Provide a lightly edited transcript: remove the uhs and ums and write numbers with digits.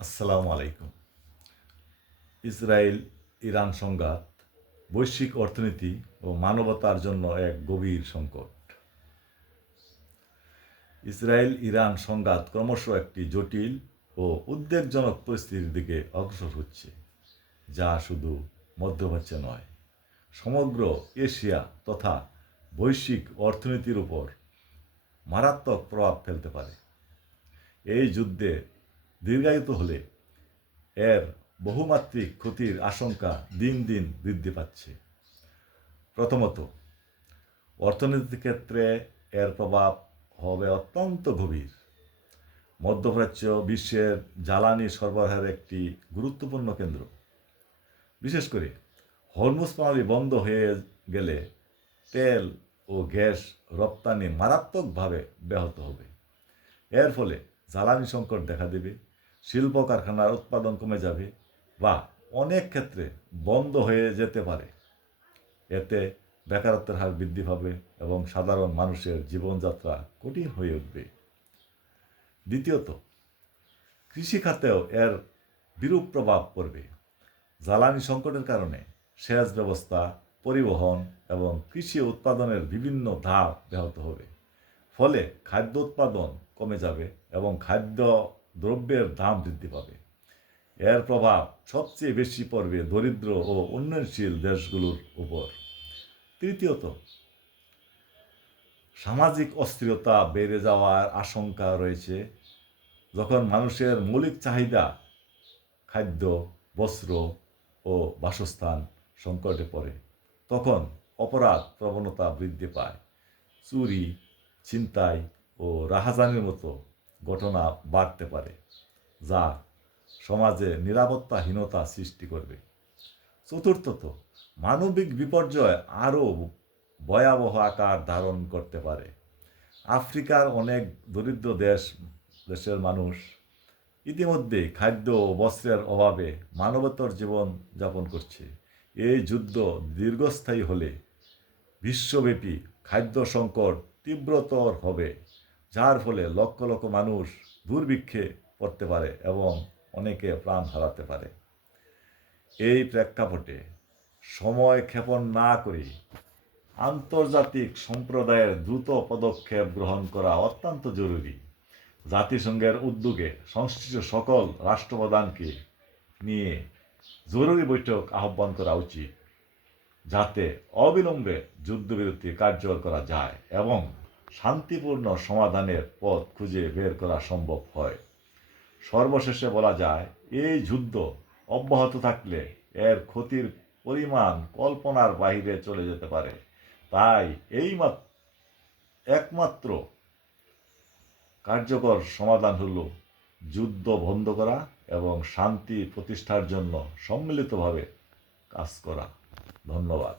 আসসালামু আলাইকুম। Israel Iran সংঘাত বৈশ্বিক অর্থনীতি ও মানবতার জন্য এক গভীর সংকট। ইসরায়েল ইরান সংঘাত ক্রমশ একটি জটিল ও উদ্বেগজনক পরিস্থিতির দিকে অগ্রসর হচ্ছে, যা শুধু মধ্যপ্রাচ্যে নয়, সমগ্র এশিয়া তথা বৈশ্বিক অর্থনীতির উপর মারাত্মক প্রভাব ফেলতে পারে। এই যুদ্ধে দীর্ঘায়িত হলে এর বহুমাত্রিক ক্ষতির আশঙ্কা দিন দিন বৃদ্ধি পাচ্ছে। প্রথমত, অর্থনীতির ক্ষেত্রে এর প্রভাব হবে অত্যন্ত গভীর। মধ্যপ্রাচ্য বিশ্বের জ্বালানি সরবরাহের একটি গুরুত্বপূর্ণ কেন্দ্র। বিশেষ করে হরমুজ প্রণালী বন্ধ হয়ে গেলে তেল ও গ্যাস রপ্তানি মারাত্মকভাবে ব্যাহত হবে। এর ফলে জ্বালানি সংকট দেখা দেবে, শিল্প কারখানার উৎপাদন কমে যাবে বা অনেক ক্ষেত্রে বন্ধ হয়ে যেতে পারে। এতে বেকারত্বের হার বৃদ্ধি পাবে এবং সাধারণ মানুষের জীবনযাত্রা কঠিন হয়ে উঠবে। দ্বিতীয়ত, কৃষিখাতেও এর বিরূপ প্রভাব পড়বে। জ্বালানি সংকটের কারণে সেচ ব্যবস্থা, পরিবহন এবং কৃষি উৎপাদনের বিভিন্ন ধাপ ব্যাহত হবে। ফলে খাদ্য উৎপাদন কমে যাবে এবং খাদ্য দ্রব্যের দাম বৃদ্ধি পাবে। এর প্রভাব সবচেয়ে বেশি পড়বে দরিদ্র ও উন্নয়নশীল দেশগুলোর উপর। তৃতীয়ত, সামাজিক অস্থিরতা বেড়ে যাওয়ার আশঙ্কা রয়েছে। যখন মানুষের মৌলিক চাহিদা, খাদ্য, বস্ত্র ও বাসস্থান সংকটে পড়ে, তখন অপরাধ প্রবণতা বৃদ্ধি পায়। চুরি, ছিনতাই ও রাহাজানির মতো ঘটনা বাড়তে পারে, যা সমাজে নিরাপত্তাহীনতা সৃষ্টি করবে। চতুর্থত, মানবিক বিপর্যয় আরও ভয়াবহ আকার ধারণ করতে পারে। আফ্রিকার অনেক দরিদ্র দেশের মানুষ ইতিমধ্যে খাদ্য ও বস্ত্রের অভাবে মানবতর জীবন যাপন করছে। এই যুদ্ধ দীর্ঘস্থায়ী হলে বিশ্বব্যাপী খাদ্য সংকট তীব্রতর হবে, যার ফলে লক্ষ লক্ষ মানুষ দুর্ভিক্ষে পড়তে পারে এবং অনেকে প্রাণ হারাতে পারে। এই প্রেক্ষাপটে সময় ক্ষেপণ না করে আন্তর্জাতিক সম্প্রদায়ের দ্রুত পদক্ষেপ গ্রহণ করা অত্যন্ত জরুরি। জাতিসংঘের উদ্যোগে সংশ্লিষ্ট সকল রাষ্ট্রপ্রধানকে নিয়ে জরুরি বৈঠক আহ্বান করা উচিত, যাতে অবিলম্বে যুদ্ধবিরতি কার্যকর করা যায় এবং শান্তিপূর্ণ সমাধানের পথ খুঁজে বের করা সম্ভব হয়। সর্বশেষে বলা যায়, এই যুদ্ধ অব্যাহত থাকলে এর ক্ষতির পরিমাণ কল্পনার বাইরে চলে যেতে পারে। তাই একমাত্র কার্যকর সমাধান হল যুদ্ধ বন্ধ করা এবং শান্তি প্রতিষ্ঠার জন্য সম্মিলিতভাবে কাজ করা। ধন্যবাদ।